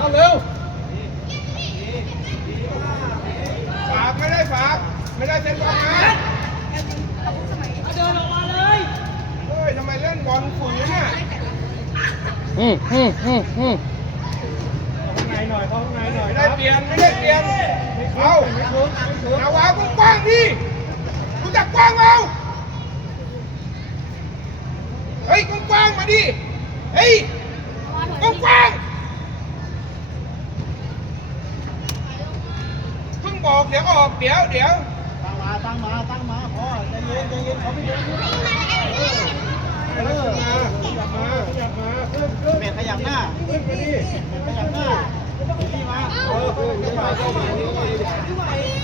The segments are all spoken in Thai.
เข้าเร็วฝากไม่ได้ฝากไม่ได้เซ็นบอลนะเดินออกมาเลยเฮ้ยทำไมเล่นบอลฝืนน่ะอืมอืมอืมอืมข้างในหน่อยเข้าข้างในหน่อยไม่ได้เปลี่ยนไม่ได้เปลี่ยนไม่คุ้เอามไม่คุ้มไม่คุ้มนาวากว้างๆดิรู้จักกว้างเปล่าเฮ้ยกว้างๆมาดิเฮ้ยกว้างๆเพิ่งบ อกเดี๋ยวออกเดี๋ยวเดี๋ยวตั้งมาตั้งมาตั้งมาพอใจเย็นใจเย็นเขาไม่เดินเออขยับมาขยับมาขึ้นขึ้นเมทขยับหน้าขึ้นไปดิขยับหน้าดีมาเออขึ้นมาเข้ามา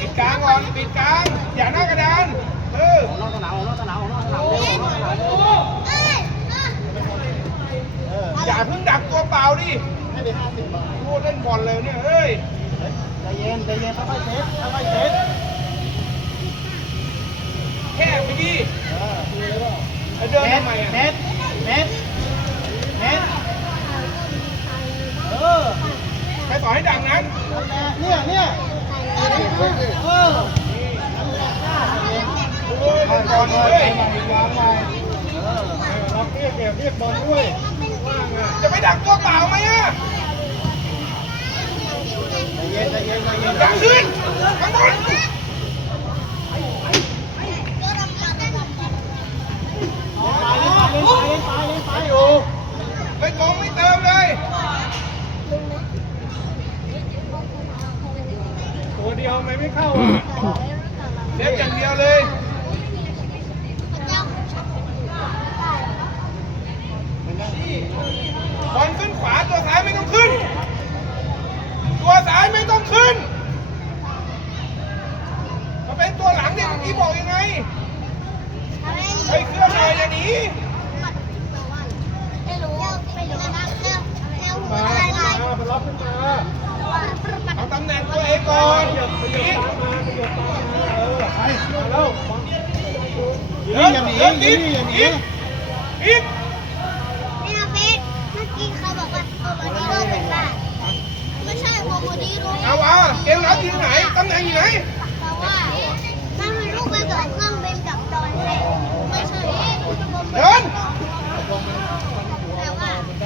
ปิดกลางก่อนปิดกลางอย่าหน้ากระดานเออของนอกสนามของนอกสนามของนอกสนามเร็วของนอกสนามเร็วอย่าเพิ่งดักตัวเปล่าดิให้ไปห้าสิบบาทพูดเล่นบอลเลยเนี่ยเฮ้ย เย็นใจเย็นค่อยๆเซ็ตค่อยๆเซ็ตแค่ไปดิเออแล้วเดินทำไมอะเซ็ตเซ็ตเซ็ตเออ ใครสอนให้ดังนั้น เนี่ยเนี่ยเออ โอ้ยเล่นบอลเลย วางไว้เออล็อกเรียกเก็บเรียกบอลด้วยว่างอะ จะไปดักตัวเปล่าไหมอะ ใจเย็นใจเย็นใจเย็น ดักขึ้นข้างบน ไปเล่นไปเล่นไปเล่นไปเล่นไปอยู่ ไม่ตรงไม่เติมเลย ตัวเดียวไม่ไม่เข้าอะ เด็กอย่างเดียวเลยบอลขึ้นขวาตัวซ้ายไม่ต้องขึ้น ตัวซ้ายไม่ต้องขึ้นมาเป็นตัวหลังเนี่ยเมื่อ กี้บอกยังไงเฮ้ยเครื่องหน่อยอย่าหนีมามาไปล็อกขึ้นมาเอาตำแหน่งตัวเองก่อนขยับขอียับกตามมาขยับตามมาเออไปมาแล้วเดินอย่าหนีเดินอย่าหนีอย่าหนีอีกอีกไม่ใช่โมโมดีรู้เอาวะเกมรับอยู่ไหนตำแหน่งอยู่ไหน เพราะว่าถ้ามันลูกไปต่อเครื่องบินกับตอนแรกไม่ใช่ เดินแต่ว่าไป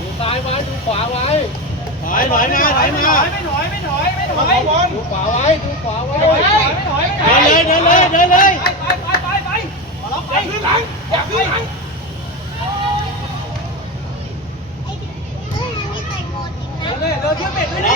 ดูซ้ายไว้ดูขวาไว้ถอยถอยมาถอยมาไม่ถอยไม่ถอยไม่ถมาอยขอบอลดูขวาไว้ดูขวาไว้ ไม่ถอยไม่ถอย เดินเลยเดินเลยเดินเลย ไปไปไปไปไปมาล็อก อ ไป ย่าขึ้นหลังอย่าขึ้นหลัง ไอ้เอ้ยอันนี้ใส่โหมดอีกนะ เดินเดิน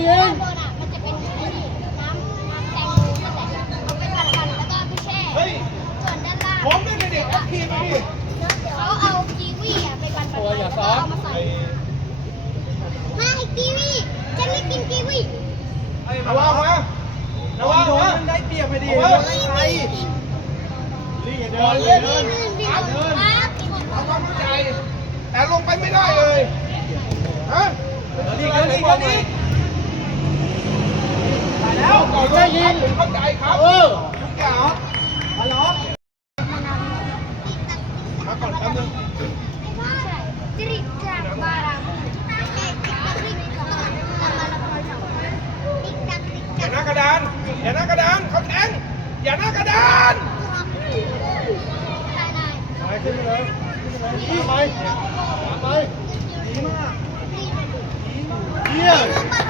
lepas Tik tak tik อย่า tak. หน้ากระดานอย่าหน้ากระดานเขาแทงอย่าหน้ากระดานไปขึ้นไปเลยขึ้นไปเลยไปไปดีมากเยี่ยมงงงงง Mama, SSC. ได้ยิง SSC. เอาเอาล็อกเอาล็อกเอาตัดไปอย่าพเยี่วยมดอ ย่าพวดดีเลยทำได้ท Fuli, fula. ตั้งมาตั้งตั้ง Fuli, fula. นั่นแหน่ะนั่นแหละนั่นแหละอย่าหน้ากระดาน อย่าหน้ากระดานเข้าไปเข้าไปเข้าไปแล้วก้าวเ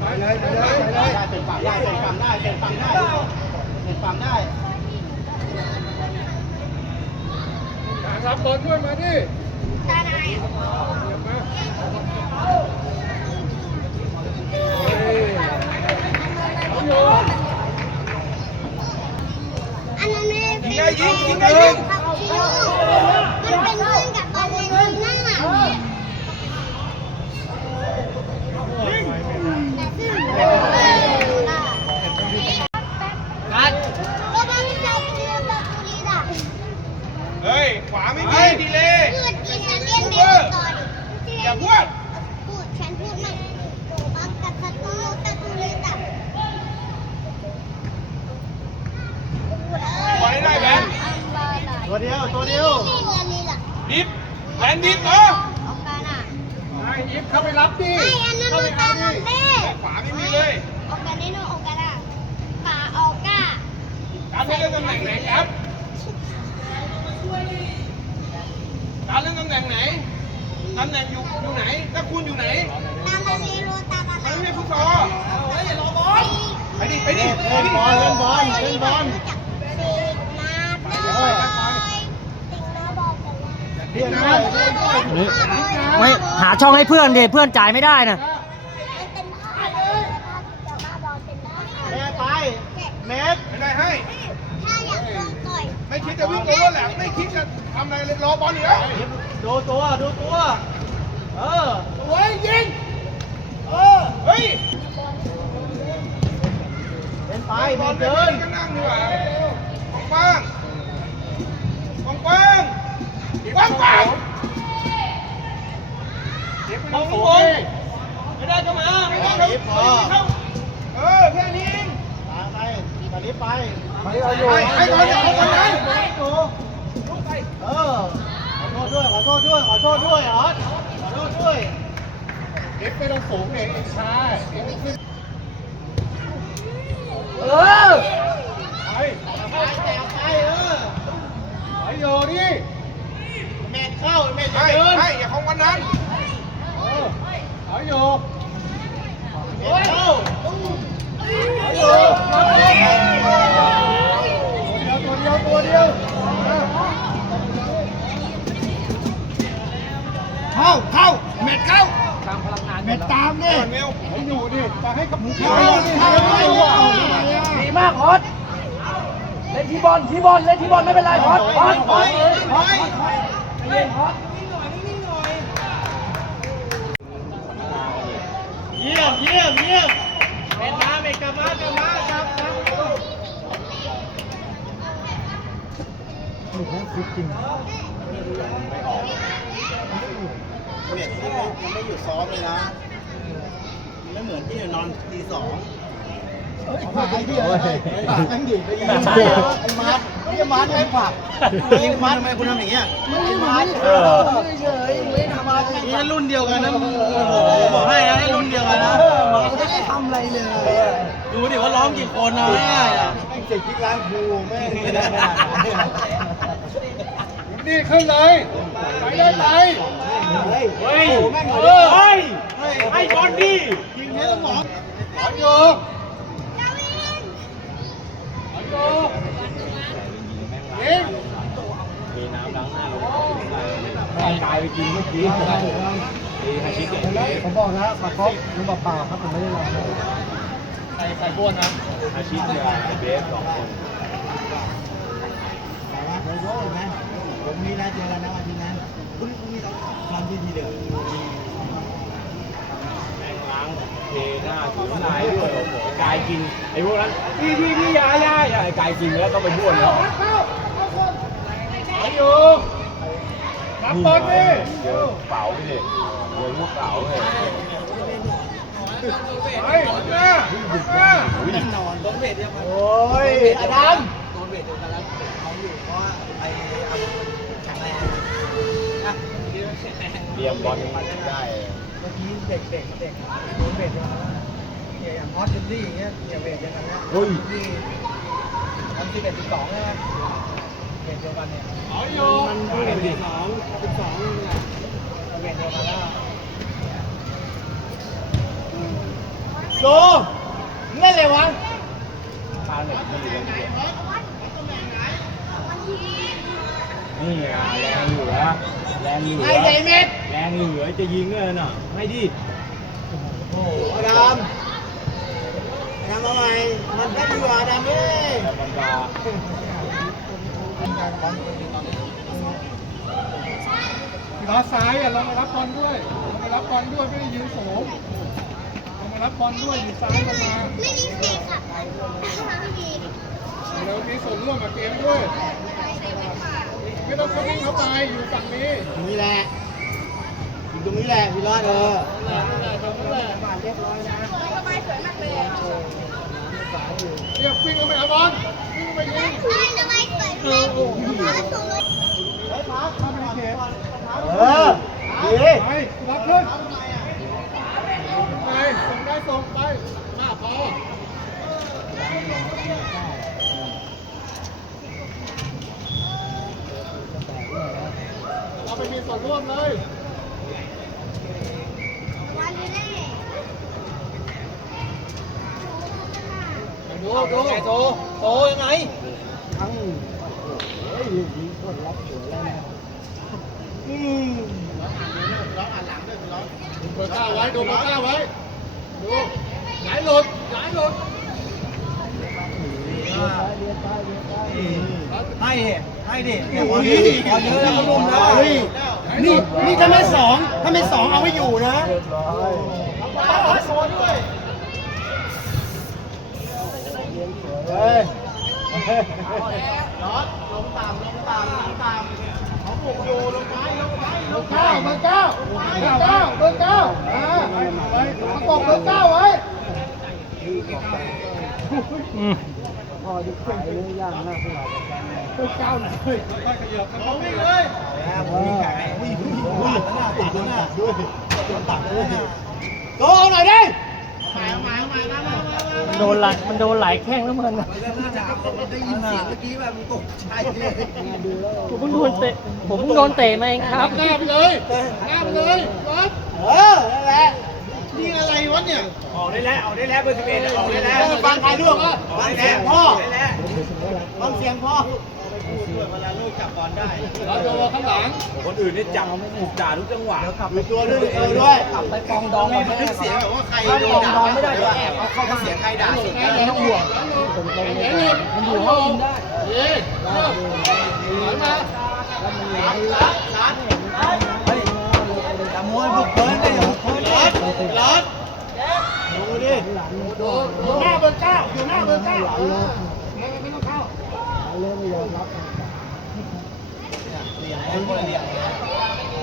ไปเลยไปเลยไปเลยได้เป็นฝั่งได้เป็นฝั่งได้เป็นฝั่งได้เป็นฝั่งได้รับบอลด้วยมาดิตาไหนเดี๋ยวมาเฮ้ยเอาอยู่อันนั้นไม่ยิงได้ยิงยิงได้ยิง ชิโร่มันเป็นเพื่อนกับอาร์เจนติน่าแต่ซึ่งเออ กัด ก็บอลที่ใช้เป็นเรื่องแบบนี้ด่ะ เฮ้ย ขวาไม่มีดีเลย พูดอิตาเลียนเมสก่อน อย่าพูด พูดฉันพูดมั่งบังกับศัตรูศัตรูเลยจ้ะ บอลให้ได้แบน ตัวเดียวตัวเดียว นี่เงินนี่ล่ะ ดิฟ แบนดิฟเออเอากันอะไอ้ยิปเข้าไปรับดิ ไอ้อันนั้นเข้ามัไปนเอาตามดิมันเต้ขวาไม่มีเลยเอากันนี่นู่นเอากันอะขาออกก้าการเล่นตำแหน่งไหนครับการเล่นตำแหน่งไหนตำแหน่งอยู่อยู่ไหนถ้าคุณอยู่ไหนตามมาเรียโรตามมามันไม่ใช่ฟุตซอลไปดิไปดิเล่นบอลเล่นบอลเล่นบอล นี่ไม่หาช่องให้เพื่อนดิเพื่อนจ่ายไม่ได้นะเป็นผ้าเลยผ้าจะมาบอกเป็นผ้าแม่ไปเมตรไม่ได้ให้ถ้าอยากโดนต่อยไม่คิดจะวิ่งโอเวอร์แหลมไม่คิดจะทำอะไรเลยรอบอลอยู่แล้วดูตัวดูตัวเออโอ้ยยิงเออเฮ้ยเล่นไปบอไม่ลเดิเกินนก็นั่งดีกว่ากว้างกว้างกว้างกว้างกว้าง เก็บไป มองงข้างบนไม่ได้ก็มา ไม่ได้ก็เข้าเออแค่นี้เองตาไปตอนนี้ไปไปเอาอยู่ให้ให้ก่อนเดี๋ยวเขาก่อนนะดูเออขอโทษด้วยขอโทษด้วยขอโทษด้วยอ๋อขอโทษด้วยเก็บไปลงสูงเองใช่เก็บไปขึ้นเออไปไปแต่ไปเออไปอยู่ดิเมตรเข้าเมตรจะเดินให้อย่าของวันนั้น อยู่เมตรเข้าไปอยู่ตัวเดียวตัวเดียวเดียวอะเข้าเข้าเม็ดเข้าเม็ดตามดิก่อนเมอยู่ดิไปให้กับหมูเข้าเข้าดิเข้าให้เข้าเขาเข้าดีมากฮอตเล่นที่บอลที่บอลเล่นที่บอลไม่เป็นไรฮอตฮอตฮอตเล่นฮอต เยี่ยมเยี่ยมเยี่ยมเป็นมาเมตรกลับมากลับครับครับเน็ตที่ยังไม่หยุดซ้อมเลยนะไม่เหมือนที่นอนทีสอง ผากไอ้เหี้ยผากแม่งดิไอ้มาร์ทไอ้มาร์ทไอ้มาร์ทไอ้ผักไอ้มาร์ททำไมคุณทำอย่างเงี้ยไอ้มาร์ทเฉยๆไม่ทำอะไรนี่รุ่นเดียวกันนะโอ้โหบอกให้นะรุ่นเดียวกันนะไม่ได้ทำอะไรเลยดูดิว่าร้องกี่คนนะง่ายอะแม่งเจ็บกิ๊กล้างครูแม่งไม่ได้ขนาดนั้นนี่ขึ้นเลยไปได้ไปเฮ้ยแม่งเออเฮ้ยไอ้บอลดิยิงเนี้ยต้องหมอไปอยู่ ดาวิน ไปอยู่ยิง ตายไปกินเมื่อกี้ฮาชิเกะผมบอกนะปากครบน้ำเปล่าครับผมไม่ได้ลองใส่ใส่บ้วนนะฮาชิเกะเบสสองคนผมมีนะเจอกันนะวันนี้นะคุณมีทำที่ทีเดียว เทหน้าถือลายด้วยโอ้โหกายกินไอ้พวกนั้นพี่พี่พี่อยาอยาอยาไอ้กายกินแล้วต้องไปบ้วนแล้วไปอยู่รับบอลดิเดี๋ยวเป๋าไปดิเดี๋ยวลูกเป๋าเลยไปหน้าหน้าโอ้ยอดัมเตรียมบอลมันได้ เมื่อกี้เด็กเด็กเด็กโดนเบ็ดมาเนี่ยอย่างฮอตดิลี่อย่างเงี้ยเนี่ยเบ็ดอย่างนั้นนะเฮ้ย ที่มันสิบเอ็ดสิบสองใช่ไหมเวทเดียวกันเนี่ยมันเพิ่งสิบสองสิบสองเนี่แหละเวทเดียวกันแล้วโซเล่นเลยวะทางไหนที่เหลือนี่อะแรงเหลือ แรงเหลือไอ้ใหญ่เม็ดแรงเหลือจะยิงเลยน่ะให้ดิอดามทำเอาใหม่มันก็ดีกว่าดามเอ้ยแล้วบรรดาพี่น้องซ้ายอะลงมารับบอลด้วยลงมารับบอลด้วยไม่ได้ยืนโสมลงมารับบอลด้วยอยู่ซ้ายลงมาไม่มีเซ็กอะไม่มีเรามีส่วนร่วมกับเกมด้วย ไม่ต้องวิ่งเข้าไปอยู่ฝั่งนี้ตรงนี้แหละอยู่ตรงนี้แหละพี่รอดเออเรียกวิ่งเข้าไปเอาบอลวิ่งเข้าไปยิงไม่ทำไมสวยเลยมาสูงเลยเออดีไปวัดขึ้นไปส่งได้ส่งไปหน้าพอ เราไปมีส่วนร่วมเลยวันนี้แน่ดูดูไงโตโตยังไงอืมเบอร์เก้าไว้ดูเบอร์เก้าไว้ดูไหนหลุดไหนหลุด ให้ดิให้ดิเนี่ยพอเยอะพอเยอะแล้วก็ลุ่มได้เฮ้ยนี่นี่ถ้าไม่สองถ้าไม่สองเอาไม่อยู่นะเฮ้ยน็อตลงต่ำลงต่ำลงต่ำเขาบุกอยู่ลงไปลงไปลงเก้าเบอร์เก้าเบอร์เก้าเบอร์เก้าอ่าไปประกบเบอร์เก้าไว้ พอที่ขายเรื่องย่างหน่าสงสารเบอร์เก้าหน่อยค่อยขยับเขาวิ่งเลยผมมีแข่งวิ่งวิ่งวิ่งตัดแล้วน่ะด้วยตัดเลยโตเอาหน่อยดิมันโดนหลายมันโดนหลายแข้งแล้วมันอะได้ยินเสียงเมื่อกี้แบบตกใจเลยผมเพิ่งโดนเตะผมเพิ่งโดนเตะมาเองครับหน้าไปเลยหน้าไปเลยรถเออนั่นแหละ นี่อะไรวะเนี่ย ออกได้แล้วออกได้แล้วเบอร์สิบเอ็ดออกได้แล้วเออฟังใครลูกฟังเสียงพ่อฟังเสียงพ่อเราโดนข้างหลัง คนอื่นนี่จับถูกด่าทุกจังหวะมีตัวด้วยเออด้วยกลับไปปองดองกับแม่เสียงแบบว่าใครโดนด่าไม่ได้จะแอบเอาเข้ามาเสียงใครด่าสุดไม่ต้องห่วงไหนหลุดมันอยู่ห้องกินได้เย้เริ่มถอยมาแต่มวยบุกเบิร์นเลยบุก เบิร์นดูดิดูหน้าเบอร์เก้าอยู่หน้าเบอร์เก้าไม่ต้องเข้าคนคนละเดียว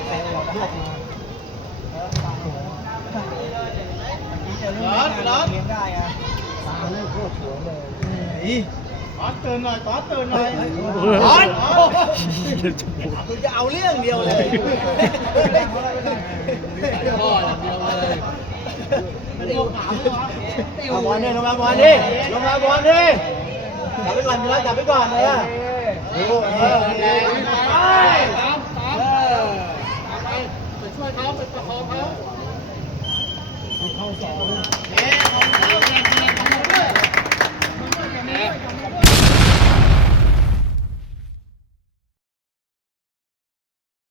แต่เราพวกรถรถเลี้ยงได้อะตอดตื่นหน่อยตอดตื่นหน่อยบอลคุณจะเอาเรื่องเดียวเลย บอลดิลงมาบอลดิลงมาบอลดิจับไปก่อนพี่รัตจับไปก่อนเลยดูเออนี่แหละไปตามตามไปไปช่วยเขาไปประคองเขาเอ๊ะ